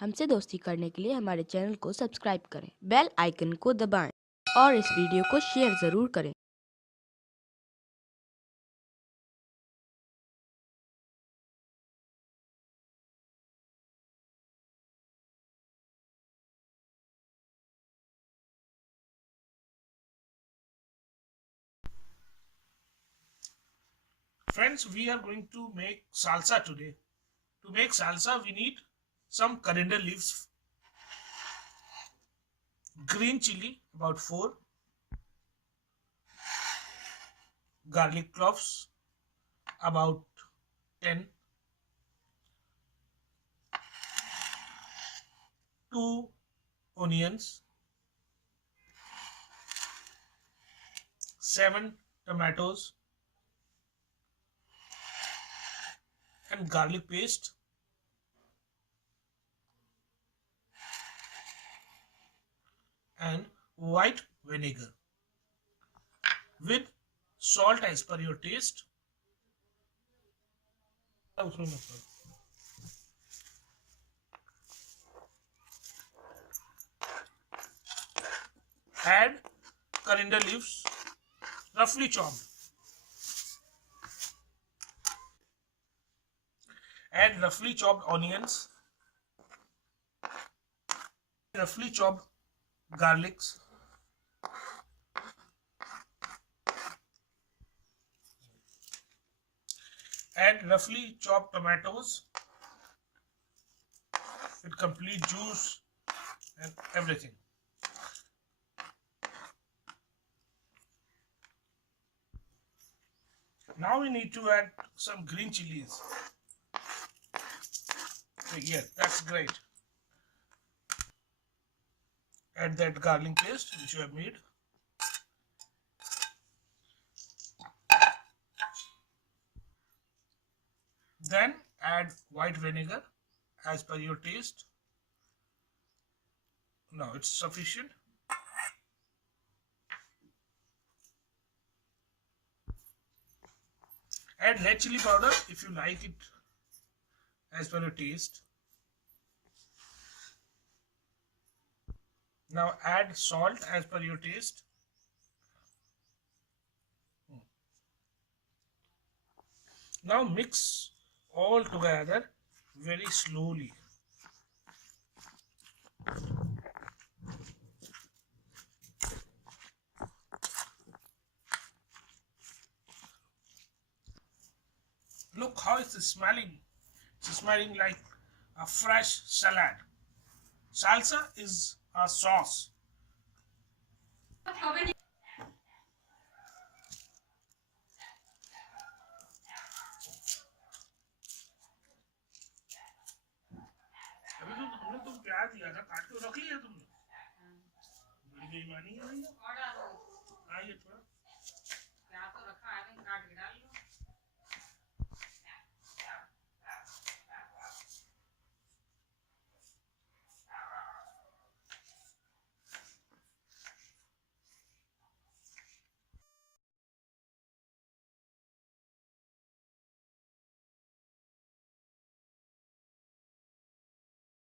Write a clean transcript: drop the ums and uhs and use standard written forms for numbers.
हमसे दोस्ती करने के लिए हमारे चैनल को सब्सक्राइब करें, बेल आइकन को दबाएं और इस वीडियो को शेयर ज़रूर करें। Friends, we are going to make salsa today. To make salsa, we need some coriander leaves, green chili, about 4, garlic cloves, about 10, 2 onions, 7 tomatoes, and garlic paste, and white vinegar with salt as per your taste. Add coriander leaves, roughly chopped. Add roughly chopped onions, roughly chopped garlics, add roughly chopped tomatoes with complete juice and everything. Now we need to add some green chilies. Yeah, that's great. Add that garlic paste which you have made. Then add white vinegar as per your taste. Now it's sufficient. Add red chili powder if you like it as per your taste. Now add salt as per your taste. Now mix all together very slowly. Look how it's smelling. It's smelling like a fresh salad. Salsa is a sauce. अभी तो तुमने तो प्याज दिया था, काट के रख लिया तुमने। बड़ी बेईमानी है भैया। हाँ ये थोड़ा। प्याज तो रखा है, काट के डाल लो।